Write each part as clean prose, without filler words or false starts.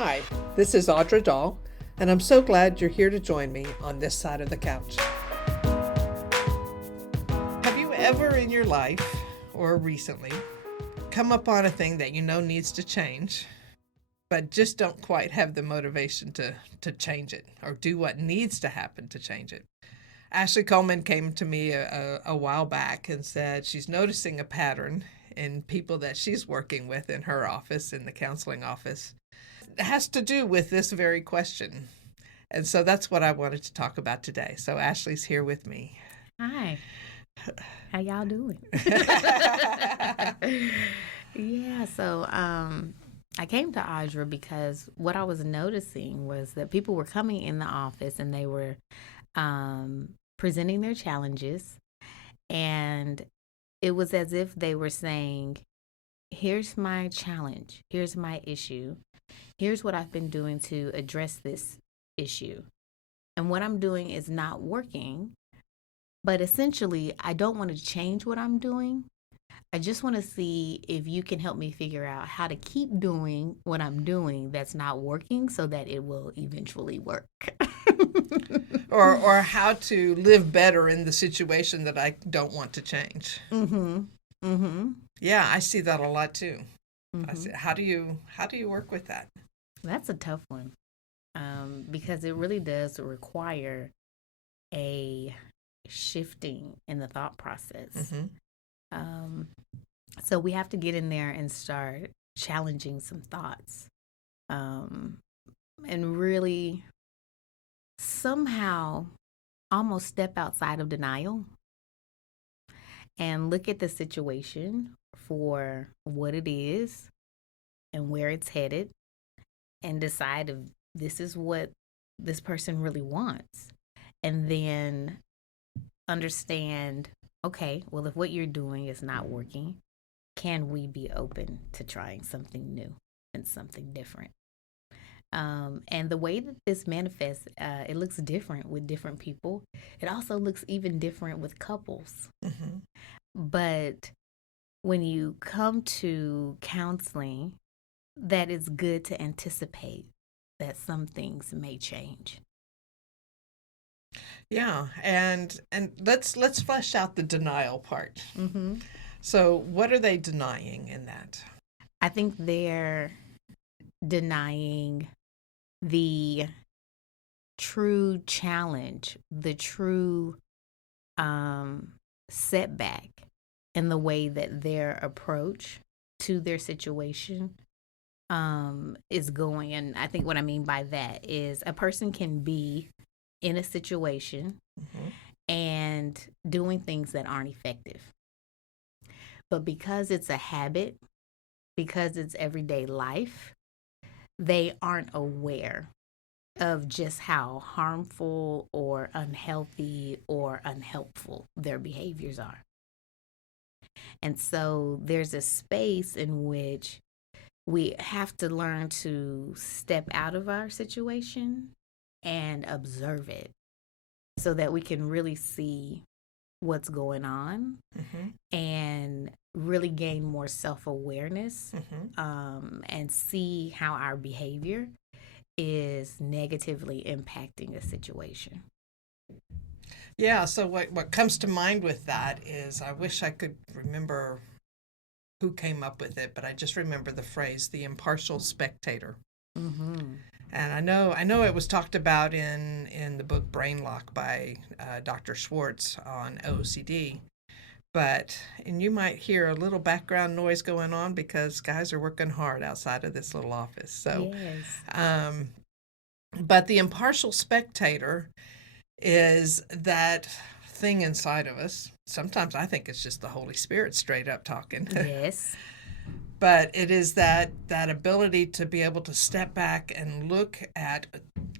Hi, this is Audra Dahl, and I'm so glad you're here to join me on this side of the couch. Have you ever in your life, or recently, come upon a thing that you know needs to change, but just don't quite have the motivation to change it, or do what needs to happen to change it? Ashley Coleman came to me a while back and said she's noticing a pattern in people that she's working with in her office, in the counseling office. It has to do with this very question. And so that's what I wanted to talk about today. So Ashley's here with me. Hi. How y'all doing? Yeah, so I came to Audra because what I was noticing was that people were coming in the office and they were presenting their challenges, and it was as if they were saying, here's my challenge, here's my issue, here's what I've been doing to address this issue. And what I'm doing is not working, but essentially, I don't want to change what I'm doing. I just want to see if you can help me figure out how to keep doing what I'm doing that's not working so that it will eventually work. or how to live better in the situation that I don't want to change. Yeah, I see that a lot too. I see, how do you work with that? That's a tough one, because it really does require a shifting in the thought process. So we have to get in there and start challenging some thoughts, and really somehow almost step outside of denial and look at the situation for what it is and where it's headed, and decide if this is what this person really wants. And then understand, okay, well, if what you're doing is not working, can we be open to trying something new and something different? And the way that this manifests, it looks different with different people. It also looks even different with couples. But when you come to counseling, that it's good to anticipate that some things may change. Yeah, and let's flesh out the denial part. So what are they denying in that? I think they're denying the true challenge, the true setback in the way that their approach to their situation is going. And I think what I mean by that is a person can be in a situation and doing things that aren't effective. But because it's a habit, because it's everyday life, they aren't aware of just how harmful or unhealthy or unhelpful their behaviors are. And so there's a space in which we have to learn to step out of our situation and observe it so that we can really see what's going on and really gain more self-awareness, and see how our behavior is negatively impacting a situation. Yeah, so what comes to mind with that is, I wish I could remember who came up with it, but I just remember the phrase, the impartial spectator. And I know it was talked about in the book Brain Lock by Dr. Schwartz on OCD. And you might hear a little background noise going on because guys are working hard outside of this little office. So, Yes. But the impartial spectator is that thing inside of us. Sometimes I think it's just the Holy Spirit straight up talking. Yes. But it is that ability to be able to step back and look at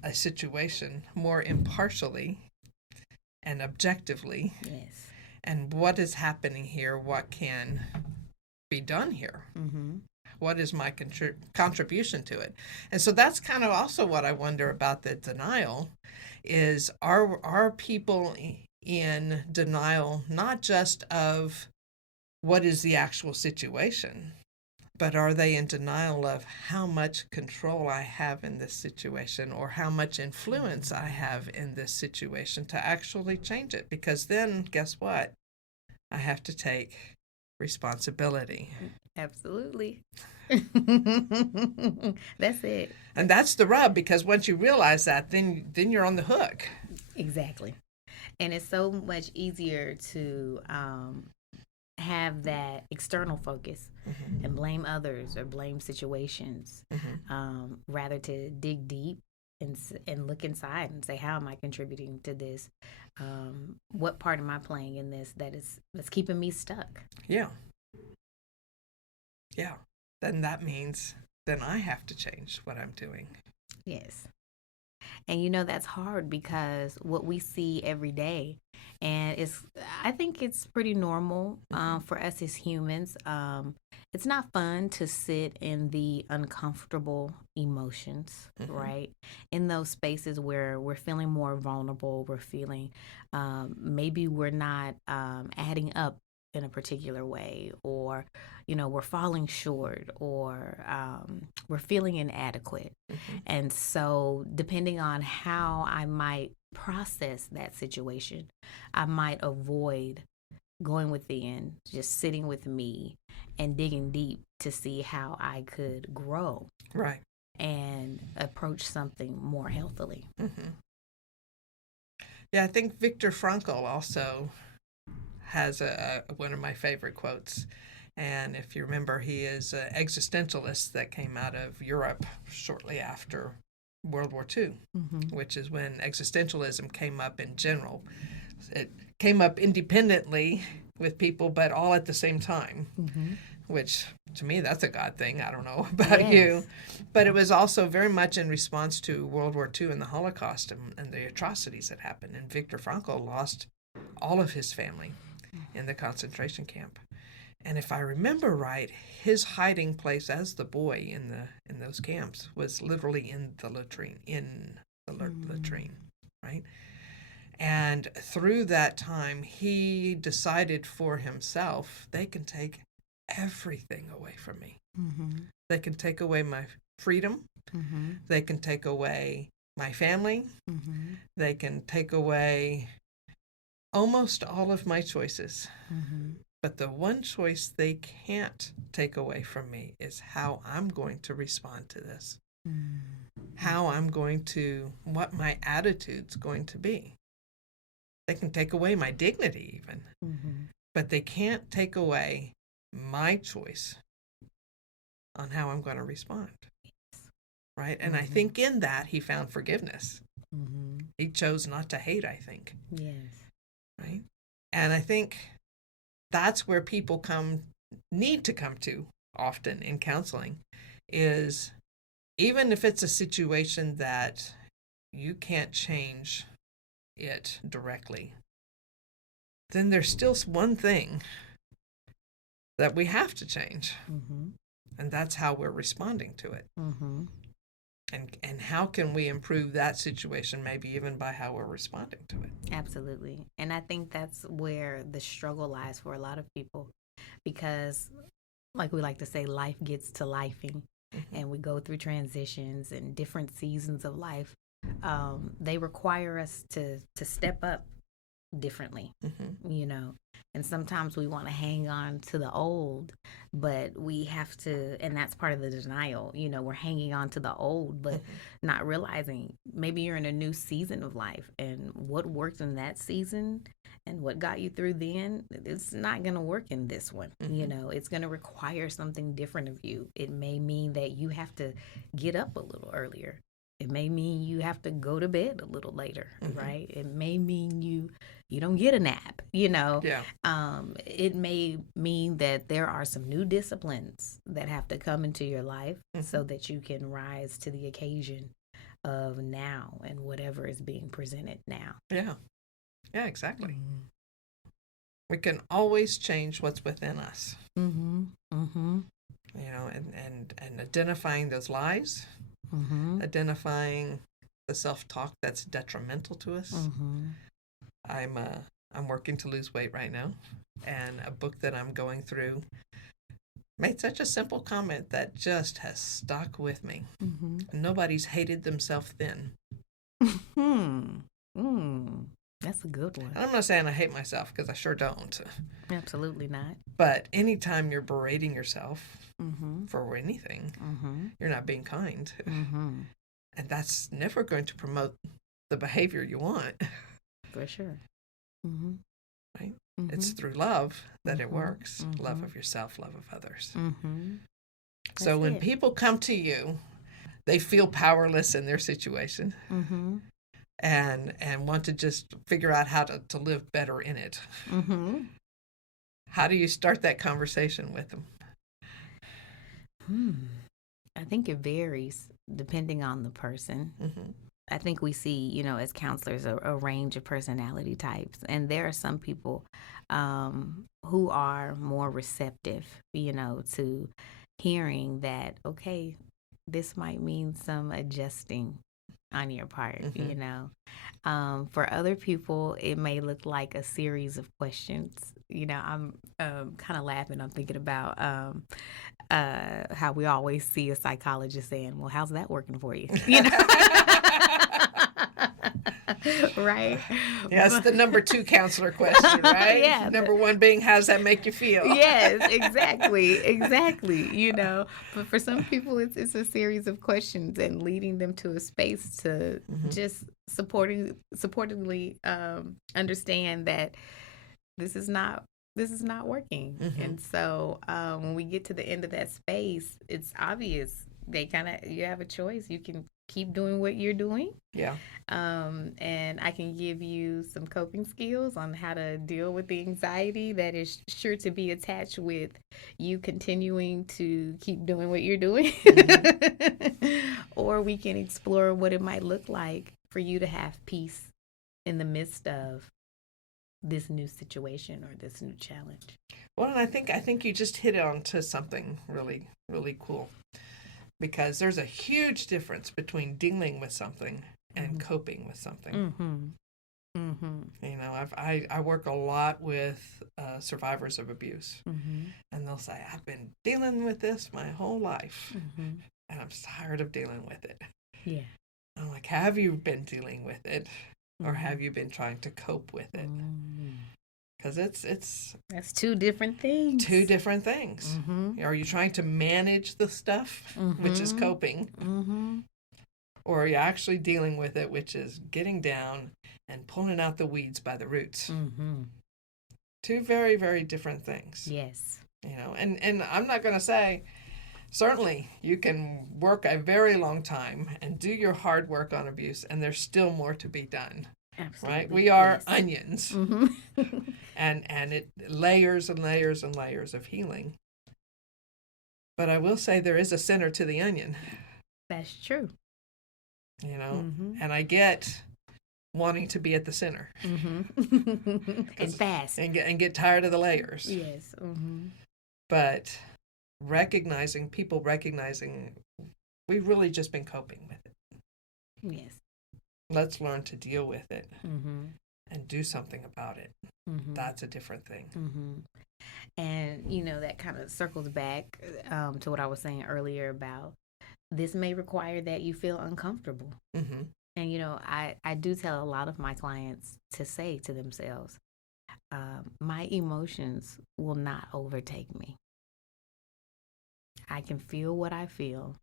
a situation more impartially and objectively. Yes. And what is happening here? What can be done here? What is my contribution to it? And so that's kind of also what I wonder about the denial is, are people in denial not just of what is the actual situation, But are they in denial of how much control I have in this situation or how much influence I have in this situation to actually change it? Because then, guess what? I have to take responsibility. Absolutely. That's it. And that's the rub, because once you realize that, then you're on the hook. Exactly. And it's so much easier to have that external focus and blame others or blame situations, rather to dig deep and look inside and say, how am I contributing to this? What part am I playing in this that's keeping me stuck? Yeah. Yeah. Then that means then I have to change what I'm doing. Yes. And that's hard because what we see every day, and I think it's pretty normal for us as humans. It's not fun to sit in the uncomfortable emotions, right? In those spaces where we're feeling more vulnerable, we're feeling maybe we're not adding up in a particular way, or we're falling short, or we're feeling inadequate. And so depending on how I might process that situation, I might avoid going within, just sitting with me and digging deep to see how I could grow, right, and approach something more healthily. Yeah, I think Viktor Frankl also has one of my favorite quotes. And if you remember, he is an existentialist that came out of Europe shortly after World War II, which is when existentialism came up in general. It came up independently with people, but all at the same time, which to me, that's a God thing. I don't know about you. But it was also very much in response to World War II and the Holocaust and the atrocities that happened. And Viktor Frankl lost all of his family in the concentration camp. And if I remember right, his hiding place as the boy in those camps was literally in the latrine, right? And through that time, he decided for himself, they can take everything away from me. They can take away my freedom. They can take away my family. They can take away almost all of my choices. But the one choice they can't take away from me is how I'm going to respond to this. What my attitude's going to be. They can take away my dignity even, but they can't take away my choice on how I'm going to respond. Right? And I think in that he found forgiveness. He chose not to hate, I think. Yes. Right? And I think that's where people need to come to often in counseling, is even if it's a situation that you can't change it directly, then there's still one thing that we have to change. And that's how we're responding to it. And how can we improve that situation, maybe even by how we're responding to it? Absolutely. And I think that's where the struggle lies for a lot of people, because like we like to say, life gets to lifing, and we go through transitions and different seasons of life. They require us to step up differently, and sometimes we want to hang on to the old, but we have to, and that's part of the denial. We're hanging on to the old, but not realizing maybe you're in a new season of life, and what worked in that season and what got you through then, it's not going to work in this one. It's going to require something different of you. It may mean that you have to get up a little earlier. It may mean you have to go to bed a little later, right? It may mean you don't get a nap, Yeah. It may mean that there are some new disciplines that have to come into your life so that you can rise to the occasion of now and whatever is being presented now. Yeah. Yeah, exactly. We can always change what's within us. And identifying those lies, identifying the self-talk that's detrimental to us. I'm working to lose weight right now, and a book that I'm going through made such a simple comment that just has stuck with me. Mm-hmm. Nobody's hated themselves thin. That's a good one. And I'm not saying I hate myself, because I sure don't. Absolutely not. But anytime you're berating yourself Mm-hmm. for anything, Mm-hmm. you're not being kind. Mm-hmm. And that's never going to promote the behavior you want. For sure. Mm-hmm. Right? Mm-hmm. It's through love that it Mm-hmm. works. Mm-hmm. Love of yourself, love of others. Mm-hmm. So when it. people come to you, they feel powerless in their situation. Mm-hmm. And want to just figure out how to live better in it. Mm-hmm. How do you start that conversation with them? I think it varies depending on the person. Mm-hmm. I think we see, as counselors, a range of personality types. And there are some people who are more receptive, to hearing that, okay, this might mean some adjusting on your part, For other people, it may look like a series of questions. I'm kind of laughing. I'm thinking about how we always see a psychologist saying, well, how's that working for you? Right? Yes, the number 2 counselor question, right? Yeah. Number 1 being, how's that make you feel? Yes, exactly. But for some people, it's a series of questions and leading them to a space to just supportively understand that this is not working. And so when we get to the end of that space, it's obvious you have a choice. You can keep doing what you're doing. Yeah. And I can give you some coping skills on how to deal with the anxiety that is sure to be attached with you continuing to keep doing what you're doing. Or we can explore what it might look like for you to have peace in the midst of this new situation or this new challenge. Well, and I think you just hit on to something really, really cool. Because there's a huge difference between dealing with something and coping with something. I work a lot with survivors of abuse, and they'll say, I've been dealing with this my whole life, and I'm tired of dealing with it. Yeah. I'm like, have you been dealing with it, or have you been trying to cope with it? Because that's 2 different things. 2 different things. Are you trying to manage the stuff, which is coping, or are you actually dealing with it, which is getting down and pulling out the weeds by the roots? 2 very, very different things. Yes. And I'm not going to say, certainly you can work a very long time and do your hard work on abuse, and there's still more to be done. Absolutely. Right? We are onions. And it layers and layers and layers of healing. But I will say there is a center to the onion. That's true. And I get wanting to be at the center. And fast. And get tired of the layers. Yes. But recognizing we've really just been coping with it. Yes. Let's learn to deal with it and do something about it. That's a different thing. And, that kind of circles back to what I was saying earlier about this may require that you feel uncomfortable. And, I do tell a lot of my clients to say to themselves, my emotions will not overtake me. I can feel what I feel,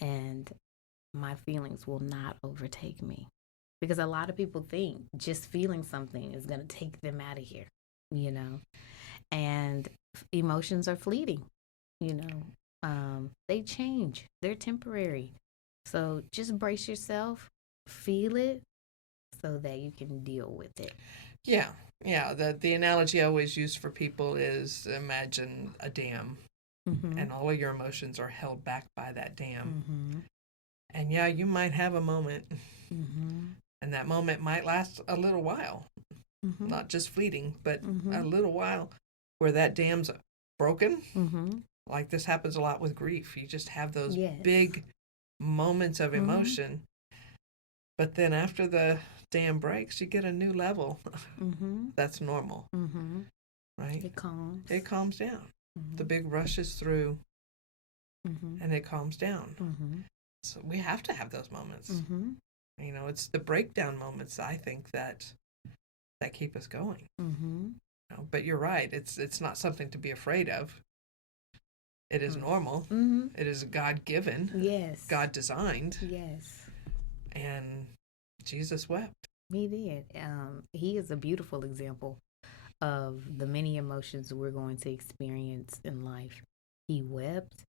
and my feelings will not overtake me. Because a lot of people think just feeling something is going to take them out of here, and emotions are fleeting, they change, they're temporary. So just brace yourself, feel it so that you can deal with it. Yeah. The analogy I always use for people is imagine a dam, and all of your emotions are held back by that dam. And you might have a moment, and that moment might last a little while, not just fleeting, but a little while, where that dam's broken. Like this happens a lot with grief. You just have those big moments of emotion, but then after the dam breaks, you get a new level. That's normal, right? It calms. It calms down. The big rushes through, Mm-hmm. and it calms down. Mm-hmm. So we have to have those moments. Mm-hmm. You know, it's the breakdown moments, I think, that keep us going. Mm-hmm. You know, but you're right. It's not something to be afraid of. It is normal. Mm-hmm. It is God-given. Yes. God designed. Yes. And Jesus wept. He did. He is a beautiful example of the many emotions we're going to experience in life. He wept.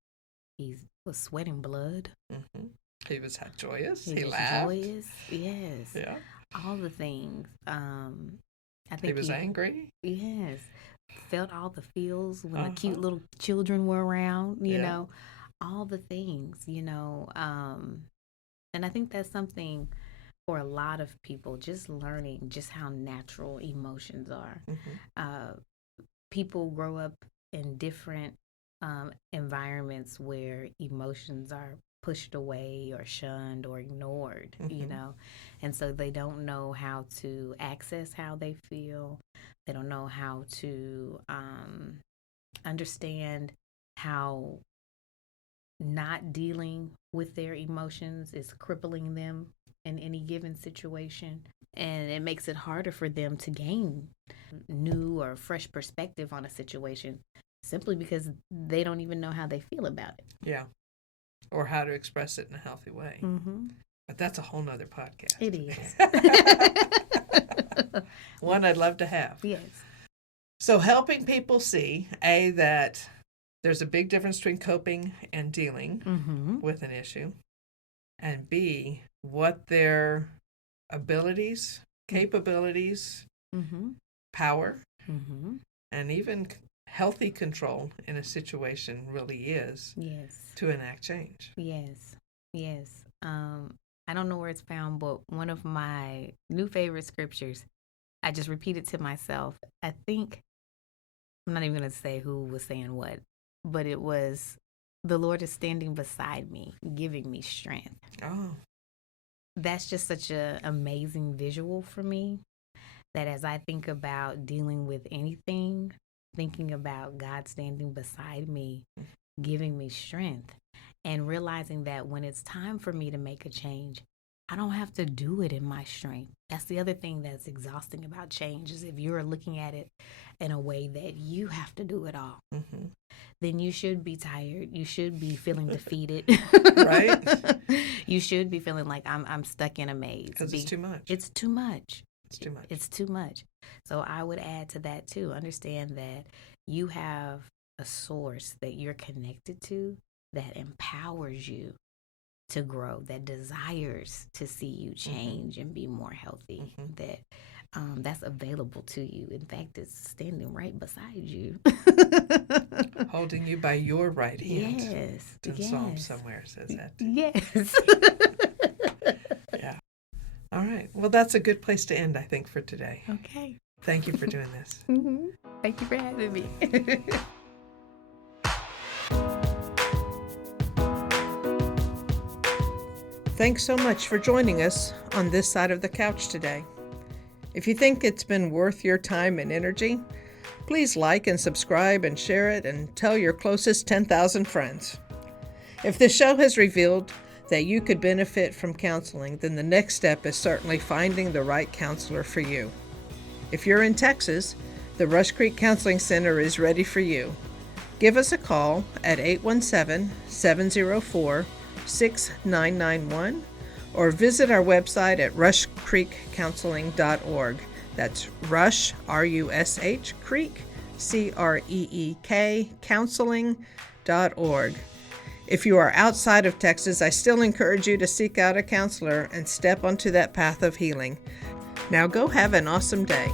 He was sweating blood. Mm-hmm. He was joyous. He was laughed. joyous. Yes. Yeah. All the things. I think He was angry. Yes. Felt all the feels when the cute Uh-huh. little children were around, you Yeah. know, all the things, you know. And I think that's something for a lot of people, just learning just how natural emotions are. Mm-hmm. People grow up in different environments where emotions are pushed away or shunned or ignored, you Mm-hmm. know, and so they don't know how to access how they feel. They don't know how to understand how not dealing with their emotions is crippling them in any given situation. And it makes it harder for them to gain new or fresh perspective on a situation simply because they don't even know how they feel about it. Yeah. Or how to express it in a healthy way. Mm-hmm. But that's a whole nother podcast. It is. One I'd love to have. Yes. So helping people see, A, that there's a big difference between coping and dealing Mm-hmm. with an issue, and B, what their abilities, capabilities, Mm-hmm. power, Mm-hmm. and even healthy control in a situation really is Yes. to enact change. Yes. Yes. I don't know where it's found, but one of my new favorite scriptures, I just repeated to myself. I think, I'm not even going to say who was saying what, but it was, the Lord is standing beside me, giving me strength. Oh, That's just such an amazing visual for me, that as I think about dealing with anything, thinking about God standing beside me, giving me strength, and realizing that when it's time for me to make a change, I don't have to do it in my strength. That's the other thing that's exhausting about change, is if you're looking at it in a way that you have to do it all, mm-hmm. then you should be tired. You should be feeling defeated. Right? You should be feeling like I'm stuck in a maze. Because it's too much. It's too much. It's too much. It's too much. So I would add to that too. Understand that you have a source that you're connected to that empowers you to grow, that desires to see you change and be more healthy, that that's available to you. In fact, it's standing right beside you. Holding you by your right hand. Yes. In Psalm somewhere says that. Yes. Yeah. All right. Well, that's a good place to end, I think, for today. Okay. Thank you for doing this. Thank you for having me. Thanks so much for joining us on this side of the couch today. If you think it's been worth your time and energy, please like and subscribe and share it and tell your closest 10,000 friends. If this show has revealed that you could benefit from counseling, then the next step is certainly finding the right counselor for you. If you're in Texas, the Rush Creek Counseling Center is ready for you. Give us a call at 817-704-6991 or visit our website at rushcreekcounseling.org. That's Rush, R-U-S-H, Creek, C-R-E-E-K, counseling.org. If you are outside of Texas, I still encourage you to seek out a counselor and step onto that path of healing. Now go have an awesome day.